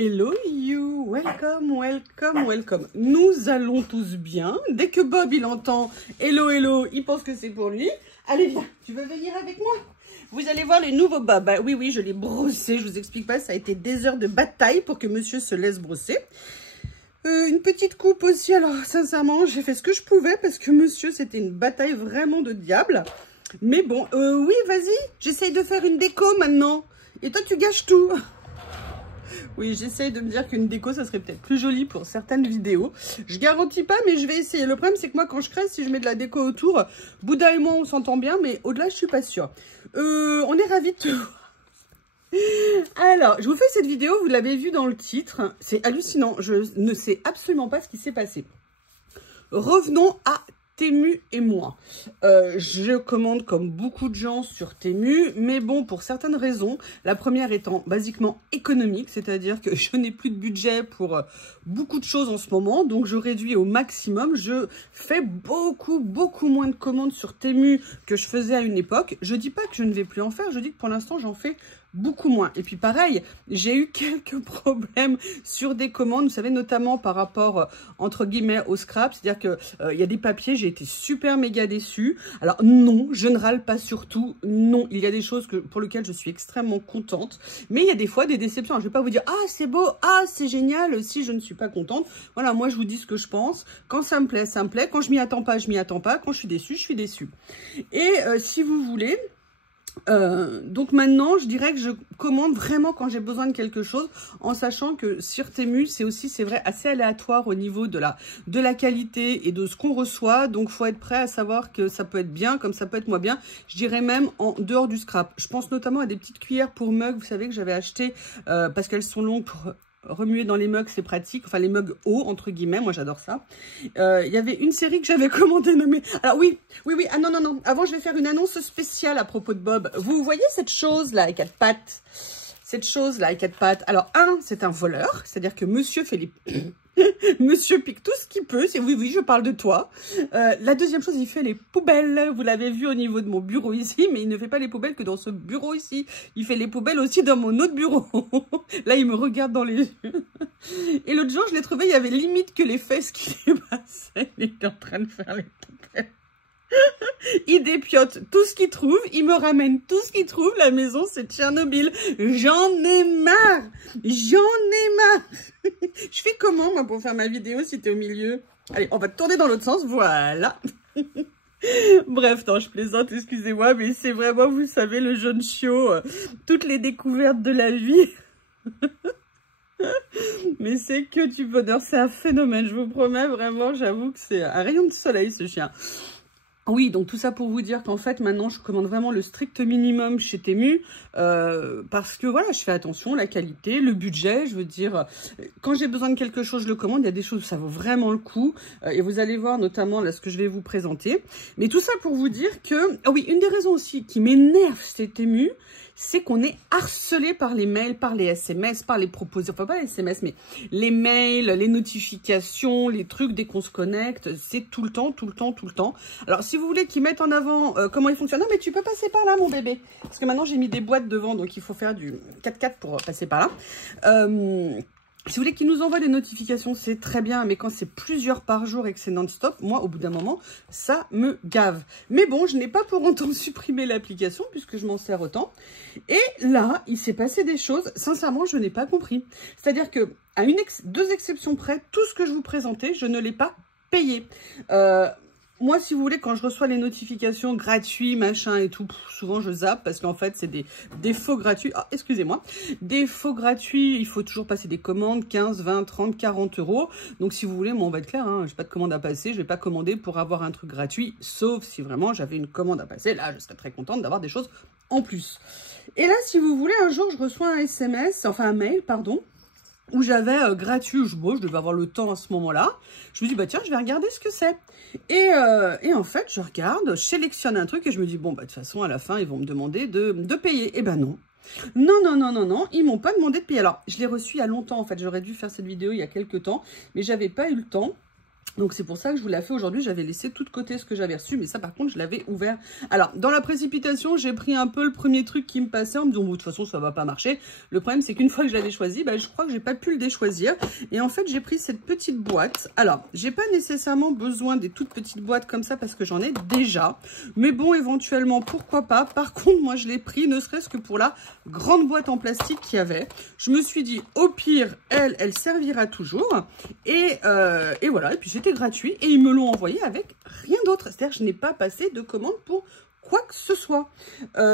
Hello you, welcome, welcome, welcome. Nous allons tous bien. Dès que Bob il entend hello, hello, il pense que c'est pour lui. Allez viens, tu veux venir avec moi? Vous allez voir les nouveaux Bob. Bah, oui, je l'ai brossé, je vous explique pas, ça a été des heures de bataille pour que monsieur se laisse brosser. Une petite coupe aussi, alors sincèrement, j'ai fait ce que je pouvais parce que monsieur, c'était une bataille vraiment de diable. Mais bon, oui, vas-y, j'essaye de faire une déco maintenant. Et toi, tu gâches tout. Oui, j'essaye de me dire qu'une déco, ça serait peut-être plus joli pour certaines vidéos. Je garantis pas, mais je vais essayer. Le problème, c'est que moi, quand je crée, si je mets de la déco autour, Bouddha et moi, on s'entend bien, mais au-delà, je suis pas sûre. On est ravis de te voir. Alors, je vous fais cette vidéo, vous l'avez vu dans le titre. C'est hallucinant, je ne sais absolument pas ce qui s'est passé. Revenons à Temu et moi. Je commande comme beaucoup de gens sur Temu, mais bon, pour certaines raisons. La première étant basiquement économique, c'est-à-dire que je n'ai plus de budget pour beaucoup de choses en ce moment, donc je réduis au maximum. Je fais beaucoup moins de commandes sur Temu que je faisais à une époque. Je dis pas que je ne vais plus en faire, je dis que pour l'instant, j'en fais beaucoup moins. Et puis pareil, j'ai eu quelques problèmes sur des commandes, vous savez, notamment par rapport, entre guillemets, au scrap. C'est-à-dire que y a des papiers, j'ai été super méga déçue. Alors non, je ne râle pas sur tout. Non, il y a des choses pour lesquelles je suis extrêmement contente. Mais il y a des fois des déceptions. Je ne vais pas vous dire, ah c'est beau, ah c'est génial, si je ne suis pas contente. Voilà, moi je vous dis ce que je pense. Quand ça me plaît, ça me plaît. Quand je m'y attends pas, je m'y attends pas. Quand je suis déçue, je suis déçue. Et si vous voulez... donc maintenant, je dirais que je commande vraiment quand j'ai besoin de quelque chose, en sachant que sur Temu, c'est aussi, c'est vrai, assez aléatoire au niveau de la qualité et de ce qu'on reçoit. Donc, faut être prêt à savoir que ça peut être bien, comme ça peut être moins bien. Je dirais même en dehors du scrap. Je pense notamment à des petites cuillères pour mugs, vous savez, que j'avais acheté parce qu'elles sont longues pour... remuer dans les mugs, c'est pratique. Enfin, les mugs hauts, entre guillemets. Moi, j'adore ça. Il y avait une série que j'avais commandée nommée... Alors, oui. Ah, non. Avant, je vais faire une annonce spéciale à propos de Bob. Vous voyez cette chose-là, à quatre pattes? Cette chose-là, à quatre pattes. Alors, c'est un voleur. C'est-à-dire que monsieur fait les... Monsieur pique tout ce qu'il peut. Oui, je parle de toi. La deuxième chose, il fait les poubelles. Vous l'avez vu au niveau de mon bureau ici, mais il ne fait pas les poubelles que dans ce bureau ici. Il fait les poubelles aussi dans mon autre bureau. Là, il me regarde dans les yeux. Et l'autre jour, je l'ai trouvé, il y avait limite que les fesses qui dépassaient. Il était en train de faire les poubelles. Il dépiote tout ce qu'il trouve, il me ramène tout ce qu'il trouve, la maison c'est Tchernobyl. J'en ai marre. Je fais comment moi pour faire ma vidéo si t'es au milieu? Allez, on va tourner dans l'autre sens, voilà. Bref, non, je plaisante, excusez-moi, mais c'est vraiment, vous savez, le jeune chiot, toutes les découvertes de la vie. Mais c'est que du bonheur, c'est un phénomène, je vous promets, vraiment, j'avoue que c'est un rayon de soleil ce chien. Oui, donc tout ça pour vous dire qu'en fait, maintenant, je commande vraiment le strict minimum chez Temu parce que, voilà, je fais attention, la qualité, le budget, je veux dire, quand j'ai besoin de quelque chose, je le commande, il y a des choses où ça vaut vraiment le coup et vous allez voir notamment là ce que je vais vous présenter. Mais tout ça pour vous dire que, ah oui, une des raisons aussi qui m'énerve chez Temu, c'est qu'on est harcelé par les mails, par les SMS, par les propositions, enfin pas les SMS, mais les mails, les notifications, les trucs dès qu'on se connecte, c'est tout le temps. Alors si vous voulez qu'ils mettent en avant comment ils fonctionnent, non mais tu peux passer par là mon bébé, parce que maintenant j'ai mis des boîtes devant, donc il faut faire du 4x4 pour passer par là. Si vous voulez qu'ils nous envoient des notifications, c'est très bien, mais quand c'est plusieurs par jour et que c'est non-stop, moi, au bout d'un moment, ça me gave. Mais bon, je n'ai pas pour autant supprimé l'application, puisque je m'en sers autant. Et là, il s'est passé des choses, sincèrement, je n'ai pas compris. C'est-à-dire que, à deux exceptions près, tout ce que je vous présentais, je ne l'ai pas payé. Moi, si vous voulez, quand je reçois les notifications gratuits, machin et tout, souvent je zappe parce qu'en fait, c'est des faux gratuits. Ah, excusez-moi. Des faux gratuits, il faut toujours passer des commandes, 15, 20, 30, 40 euros. Donc, si vous voulez, moi, on va être clair, hein, je n'ai pas de commande à passer. Je ne vais pas commander pour avoir un truc gratuit, sauf si vraiment j'avais une commande à passer. Là, je serais très contente d'avoir des choses en plus. Et là, si vous voulez, un jour, je reçois un SMS, enfin un mail, pardon, où j'avais gratuit, je devais avoir le temps à ce moment-là. Je me dis, bah tiens, je vais regarder ce que c'est. Et en fait, je regarde, je sélectionne un truc et je me dis, bon, bah de toute façon, à la fin, ils vont me demander de payer. Eh ben non. Non, ils m'ont pas demandé de payer. Alors, je l'ai reçu il y a longtemps, en fait. J'aurais dû faire cette vidéo il y a quelques temps, mais j'avais pas eu le temps. Donc c'est pour ça que je vous l'ai fait aujourd'hui, j'avais laissé tout de côté ce que j'avais reçu, mais ça par contre je l'avais ouvert. Alors dans la précipitation, j'ai pris un peu le premier truc qui me passait en me disant bon, de toute façon ça va pas marcher. Le problème c'est qu'une fois que je l'avais choisi, bah, je crois que j'ai pas pu le déchoisir. Et en fait j'ai pris cette petite boîte. Alors j'ai pas nécessairement besoin des toutes petites boîtes comme ça parce que j'en ai déjà. Mais bon éventuellement pourquoi pas. Par contre moi je l'ai pris ne serait-ce que pour la grande boîte en plastique qu'il y avait. Je me suis dit au pire elle servira toujours. Et voilà, et puis c'était gratuit et ils me l'ont envoyé avec rien d'autre. C'est-à-dire que je n'ai pas passé de commande pour quoi que ce soit.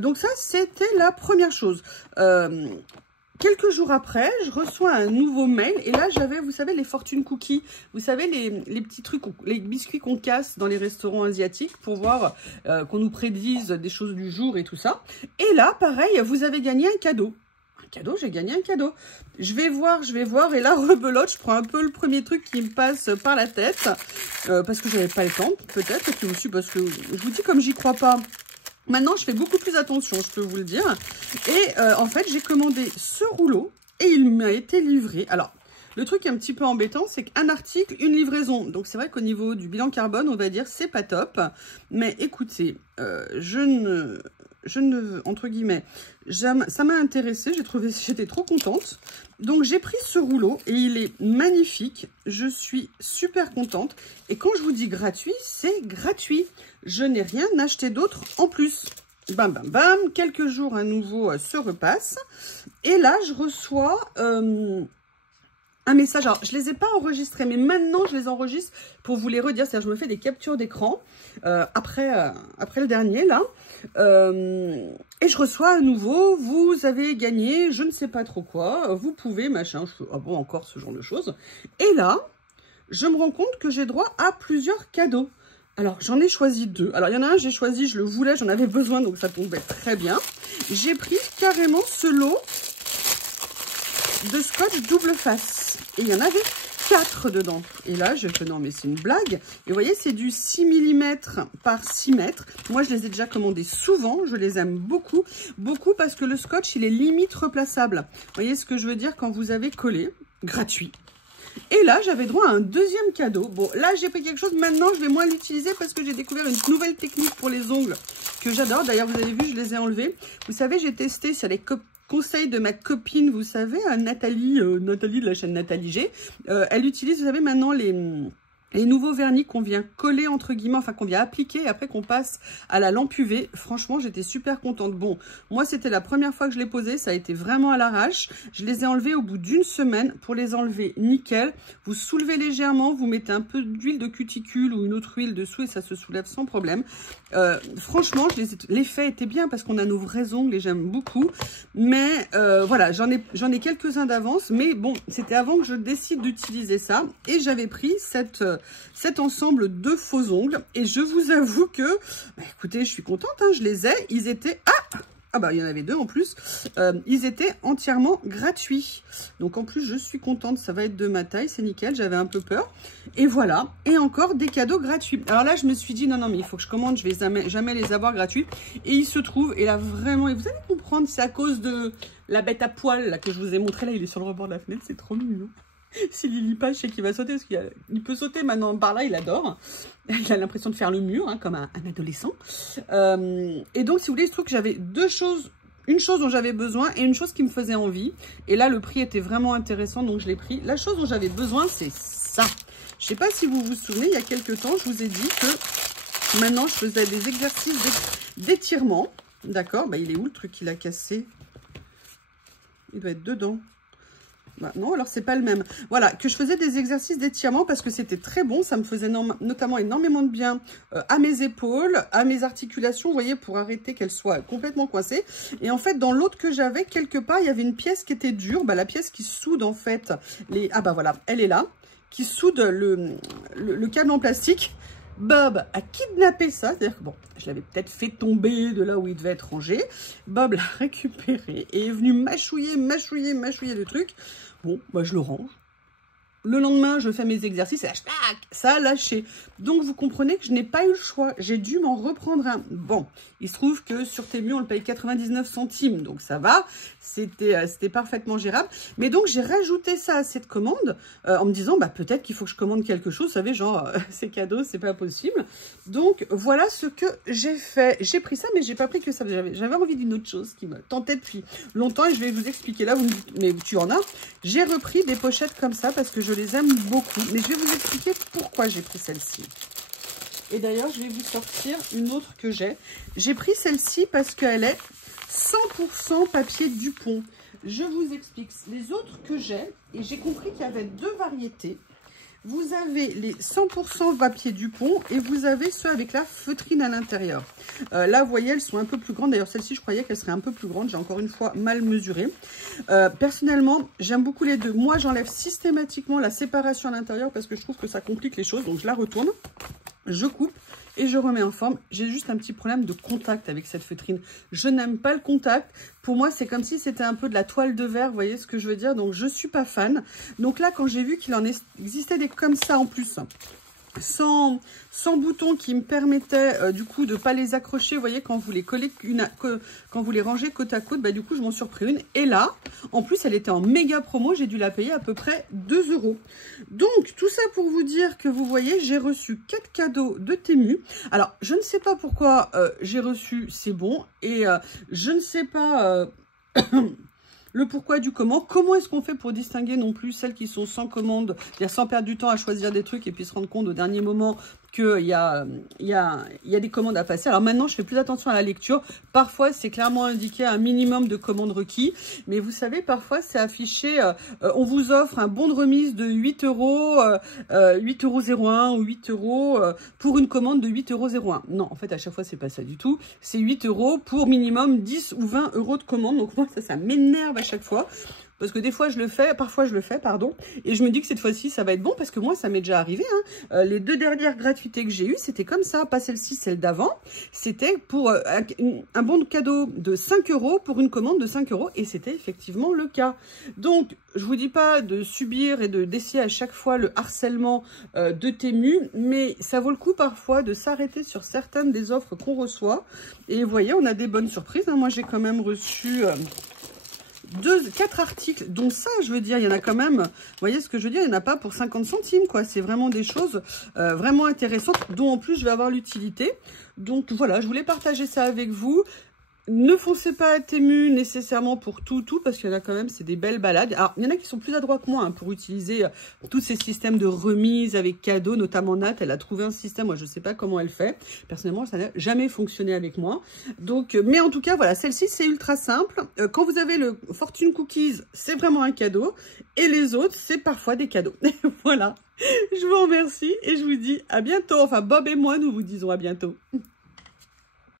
Donc ça, c'était la première chose. Quelques jours après, je reçois un nouveau mail et là, j'avais, vous savez, les fortune cookies. Vous savez, les petits trucs, les biscuits qu'on casse dans les restaurants asiatiques pour voir qu'on nous prédise des choses du jour et tout ça. Et là, pareil, vous avez gagné un cadeau. Cadeau, j'ai gagné un cadeau. Je vais voir, et là, rebelote, je prends un peu le premier truc qui me passe par la tête, parce que j'avais pas le temps, peut-être, et puis aussi parce que, je vous dis, comme j'y crois pas, maintenant, je fais beaucoup plus attention, je peux vous le dire, et en fait, j'ai commandé ce rouleau, et il m'a été livré. Alors, le truc un petit peu embêtant, c'est qu'un article, une livraison. Donc, c'est vrai qu'au niveau du bilan carbone, on va dire, c'est pas top, mais écoutez, entre guillemets, ça m'a intéressée, j'étais trop contente. Donc j'ai pris ce rouleau et il est magnifique. Je suis super contente. Et quand je vous dis gratuit, c'est gratuit. Je n'ai rien acheté d'autre en plus. Bam, bam, bam. Quelques jours à nouveau se repassent. Et là, je reçois un message. Alors, je ne les ai pas enregistrés, mais maintenant, je les enregistre pour vous les redire. C'est-à-dire, je me fais des captures d'écran après le dernier, là. Et je reçois à nouveau, vous avez gagné, je ne sais pas trop quoi, vous pouvez, machin, ah bon, encore ce genre de choses. Et là, je me rends compte que j'ai droit à plusieurs cadeaux. Alors, j'en ai choisi deux. Alors, il y en a un, j'ai choisi, je le voulais, j'en avais besoin, donc ça tombait très bien. J'ai pris carrément ce lot de scotch double face. Et il y en avait 4 dedans. Et là, je fais non, mais c'est une blague. Et vous voyez, c'est du 6 mm par 6 mètres. Moi, je les ai déjà commandés souvent. Je les aime beaucoup. Beaucoup parce que le scotch, il est limite replaçable. Vous voyez ce que je veux dire quand vous avez collé. Gratuit. Et là, j'avais droit à un deuxième cadeau. Bon, là, j'ai pris quelque chose. Maintenant, je vais moins l'utiliser parce que j'ai découvert une nouvelle technique pour les ongles que j'adore. D'ailleurs, vous avez vu, je les ai enlevés. Vous savez, j'ai testé sur les conseil de ma copine, vous savez, Nathalie de la chaîne Nathalie G. Elle utilise, vous savez, maintenant les nouveaux vernis qu'on vient coller, entre guillemets, enfin qu'on vient appliquer et après qu'on passe à la lampe UV. Franchement, j'étais super contente. Bon, moi, c'était la première fois que je l'ai posé. Ça a été vraiment à l'arrache. Je les ai enlevés au bout d'une semaine. Pour les enlever, nickel. Vous soulevez légèrement, vous mettez un peu d'huile de cuticule ou une autre huile dessous et ça se soulève sans problème. Franchement, l'effet était bien parce qu'on a nos vrais ongles et j'aime beaucoup. Mais voilà, j'en ai quelques-uns d'avance. Mais bon, c'était avant que je décide d'utiliser ça. Et j'avais pris cet ensemble de faux ongles. Et je vous avoue que, bah, écoutez, je suis contente, hein, je les ai. Ils étaient... Ah bah, il y en avait deux en plus. Ils étaient entièrement gratuits. Donc en plus, je suis contente. Ça va être de ma taille, c'est nickel. J'avais un peu peur. Et voilà. Et encore des cadeaux gratuits. Alors là, je me suis dit, non, mais il faut que je commande. Je vais jamais les avoir gratuits. Et il se trouve, et là vraiment, et vous allez comprendre, c'est à cause de la bête à poil là, que je vous ai montré. Là, il est sur le rebord de la fenêtre. C'est trop mignon. S'il lit pas, je sais qu'il va sauter, parce qu'il peut sauter maintenant par là, il adore. Il a l'impression de faire le mur, hein, comme un adolescent. Et donc, si vous voulez, il se trouve que j'avais deux choses, une chose dont j'avais besoin et une chose qui me faisait envie. Et là, le prix était vraiment intéressant, donc je l'ai pris. La chose dont j'avais besoin, c'est ça. Je sais pas si vous vous souvenez, il y a quelques temps, je vous ai dit que maintenant, je faisais des exercices d'étirement. D'accord, bah, il est où le truc qu'il a cassé? Il doit être dedans. Bah non, alors c'est pas le même. Voilà, que je faisais des exercices d'étirement parce que c'était très bon. Ça me faisait notamment énormément de bien à mes épaules, à mes articulations, vous voyez, pour arrêter qu'elles soient complètement coincées. Et en fait, dans l'autre que j'avais, quelque part, il y avait une pièce qui était dure. Bah, la pièce qui soude, en fait, les... Ah bah voilà, elle est là. Qui soude le câble en plastique. Bob a kidnappé ça, c'est-à-dire que bon, je l'avais peut-être fait tomber de là où il devait être rangé. Bob l'a récupéré et est venu mâchouiller le truc. Bon, bah je le range. Le lendemain, je fais mes exercices et ça a lâché. Donc, vous comprenez que je n'ai pas eu le choix. J'ai dû m'en reprendre un. Bon, il se trouve que sur Temu, on le paye 99 centimes. Donc, ça va. C'était parfaitement gérable. Mais donc, j'ai rajouté ça à cette commande en me disant, bah, peut-être qu'il faut que je commande quelque chose. Vous savez, genre, c'est cadeau, c'est pas possible. Donc, voilà ce que j'ai fait. J'ai pris ça, mais j'ai pas pris que ça. J'avais envie d'une autre chose qui me tentait depuis longtemps et je vais vous expliquer. Là, vous me dites, mais tu en as. J'ai repris des pochettes comme ça parce que je les aime beaucoup. Mais je vais vous expliquer pourquoi j'ai pris celle-ci. Et d'ailleurs, je vais vous sortir une autre que j'ai. J'ai pris celle-ci parce qu'elle est 100% papier Dupont. Je vous explique. Les autres que j'ai, et j'ai compris qu'il y avait deux variétés. Vous avez les 100% papier Dupont et vous avez ceux avec la feutrine à l'intérieur. Là, vous voyez, elles sont un peu plus grandes. D'ailleurs, celle-ci, je croyais qu'elle serait un peu plus grande. J'ai encore une fois mal mesuré. Personnellement, j'aime beaucoup les deux. Moi, j'enlève systématiquement la séparation à l'intérieur parce que je trouve que ça complique les choses. Donc, je la retourne, je coupe et je remets en forme. J'ai juste un petit problème de contact avec cette feutrine. Je n'aime pas le contact. Pour moi, c'est comme si c'était un peu de la toile de verre, vous voyez ce que je veux dire? Donc, je ne suis pas fan. Donc là, quand j'ai vu qu'il en existait des comme ça en plus, sans boutons qui me permettaient du coup de ne pas les accrocher, vous voyez, quand vous les collez, quand vous les rangez côte à côte, bah, du coup, je m'en suis repris une. Et là, en plus, elle était en méga promo, j'ai dû la payer à peu près 2 €. Donc, tout ça pour vous dire que vous voyez, j'ai reçu 4 cadeaux de Temu. Alors, je ne sais pas pourquoi j'ai reçu, c'est bon, et je ne sais pas... le pourquoi du comment. Comment est-ce qu'on fait pour distinguer non plus celles qui sont sans commande, c'est-à-dire sans perdre du temps à choisir des trucs et puis se rendre compte au dernier moment qu'il y a des commandes à passer. Alors maintenant, je fais plus attention à la lecture. Parfois, c'est clairement indiqué un minimum de commandes requis. Mais vous savez, parfois, c'est affiché, on vous offre un bon de remise de 8 €, 8,01 € ou 8 € pour une commande de 8,01 €. Non, en fait, à chaque fois, c'est pas ça du tout. C'est 8 € pour minimum 10 ou 20 € de commande. Donc moi, ça m'énerve à chaque fois. Parce que des fois, je le fais, parfois je le fais, pardon. Et je me dis que cette fois-ci, ça va être bon parce que moi, ça m'est déjà arrivé. Hein. Les 2 dernières gratuités que j'ai eues, c'était comme ça. Pas celle-ci, celle d'avant. C'était pour un bon de cadeau de 5 € pour une commande de 5 €. Et c'était effectivement le cas. Donc, je vous dis pas de subir et d'essayer à chaque fois le harcèlement de Temu. Mais ça vaut le coup parfois de s'arrêter sur certaines des offres qu'on reçoit. Et vous voyez, on a des bonnes surprises. Hein. Moi, j'ai quand même reçu... 4 articles, dont ça, je veux dire, il y en a quand même, vous voyez ce que je veux dire, il n'y en a pas pour 50 centimes, quoi. C'est vraiment des choses vraiment intéressantes, dont en plus, je vais avoir l'utilité. Donc, voilà, je voulais partager ça avec vous. Ne foncez pas à Temu nécessairement pour tout, parce qu'il y en a quand même, c'est des belles balades. Alors, il y en a qui sont plus adroits que moi hein, pour utiliser tous ces systèmes de remise avec cadeaux, notamment Nat, elle a trouvé un système, moi je ne sais pas comment elle fait. Personnellement, ça n'a jamais fonctionné avec moi. Donc, mais en tout cas, voilà, celle-ci, c'est ultra simple. Quand vous avez le Fortune Cookies, c'est vraiment un cadeau. Et les autres, c'est parfois des cadeaux. Voilà, je vous remercie et je vous dis à bientôt. Enfin, Bob et moi, nous vous disons à bientôt.